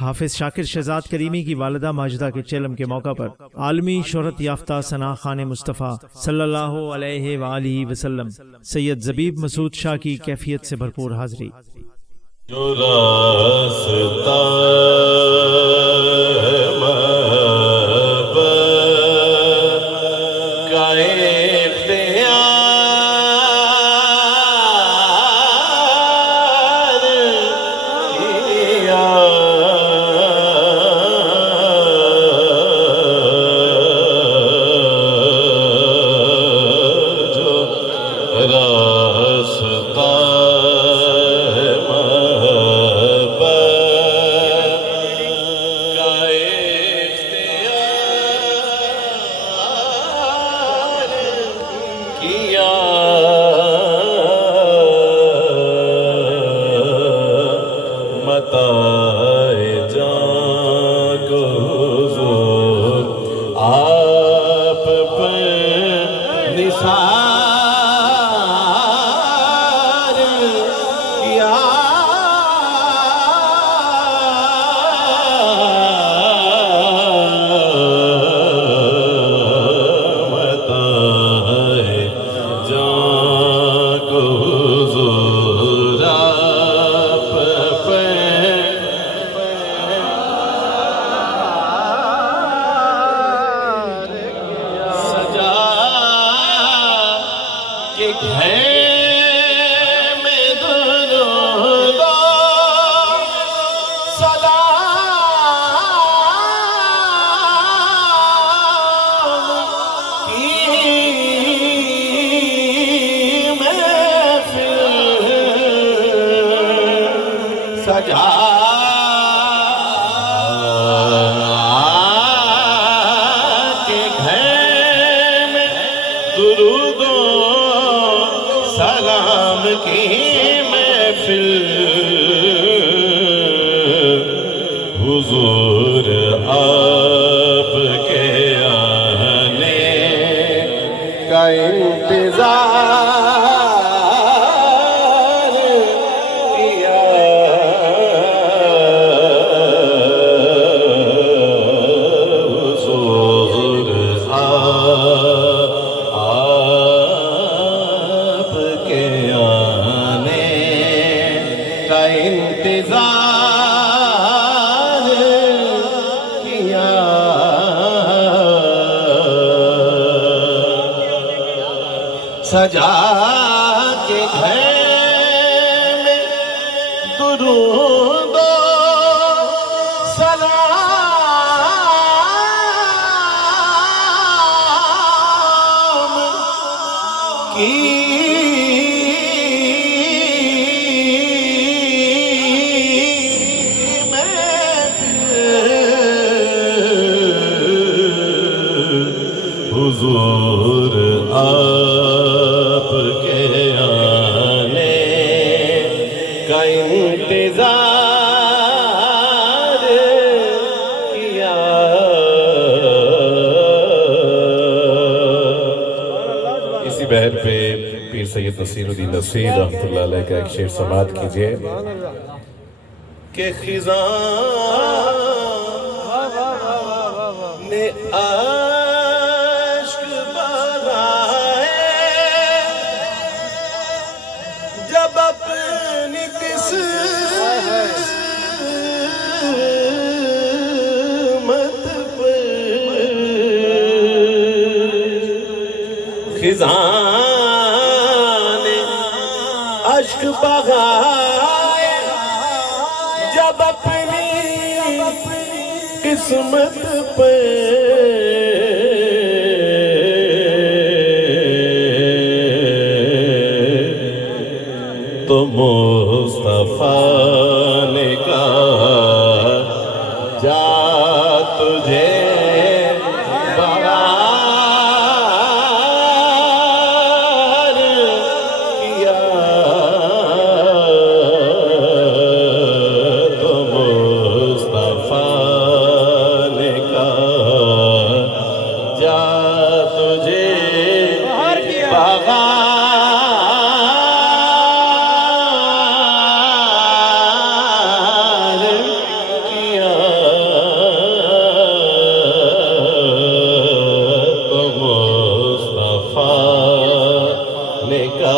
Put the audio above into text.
حافظ شاکر شہزاد کریمی کی والدہ ماجدہ کے چلم کے موقع پر عالمی شہرت یافتہ ثنا خان مصطفیٰ صلی اللہ علیہ وآلہ وسلم سید زبیب مسعود شاہ کی کیفیت سے بھرپور حاضری۔ جو راستہ حضور آپ کے آنے کا انتظار کیا، حضور آپ کے آنے کا انتظار سجا کے گھر میں درود و سلام کی حضور آپ کے آنے کا انتظار کیا، اسی بہر پہ پیر سید نصیر الدین نصیر رحمۃ اللہ علیہ کا ایک شعر سماعت کیجئے کہ خزاں نے اپنی قسمت پر خزاں نے اشک بہائے جب اپنی قسمت پر، تو مصطفیٰ نے کہا جا تجھے بغار کیا، تو مصطفیٰ نے کہا کا